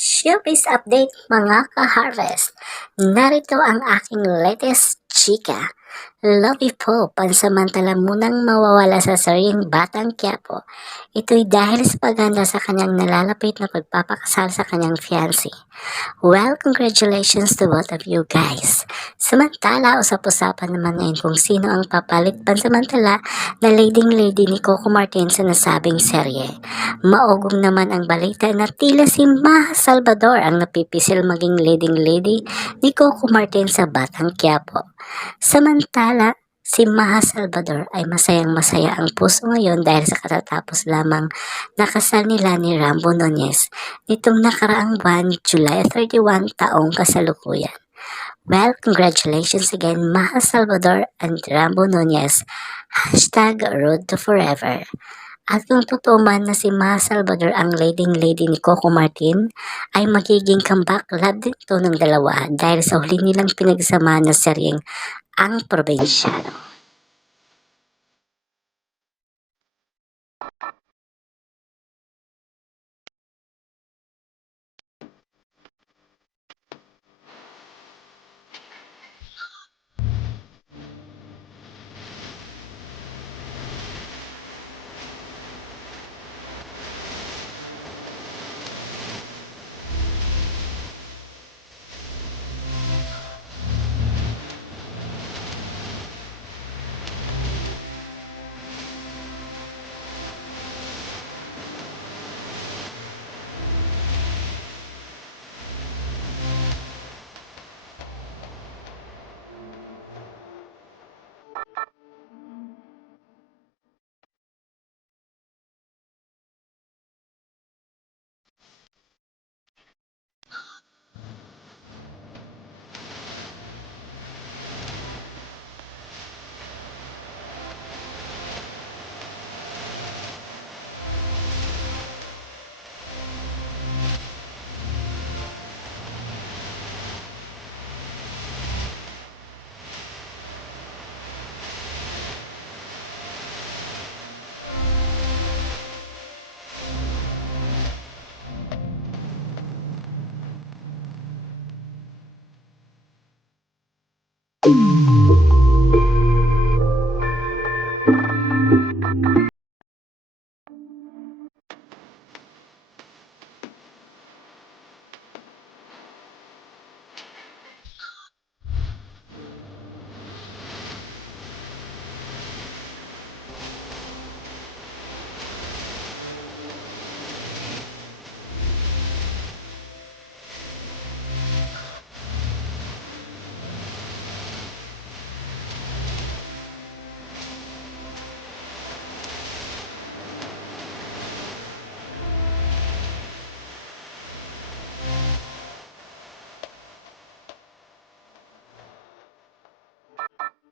Showbiz update mga ka-harvest. Narito ang aking latest chika. Lovey po, pansamantala munang mawawala sa saring Batang Quiapo. Ito'y dahil sa paghanda sa kanyang nalalapit na pagpapakasal sa kanyang fiancé. Well, congratulations to both of you guys. Samantala, usap-usapan naman ngayon kung sino ang papalit pansamantala na leading lady ni Coco Martin sa nasabing serye. Maugong naman ang balita na tila si Maha Salvador ang napipisil maging leading lady ni Coco Martin sa Batang Quiapo. Samantala, si Maha Salvador ay masayang masaya ang puso ngayon dahil sa katatapos lamang nakasal nila ni Rambo Nunez nitong nakaraang buwan, July 31 taong kasalukuyan. Well, congratulations again, Maha Salvador and Rambo Nunez. Hashtag Road to Forever. At kung totoo man na si Maha Salvador ang leading lady ni Coco Martin, ay magiging comeback love din to ng dalawa dahil sa huli nilang pinagsamahan na seryeng Ang Probinsyano.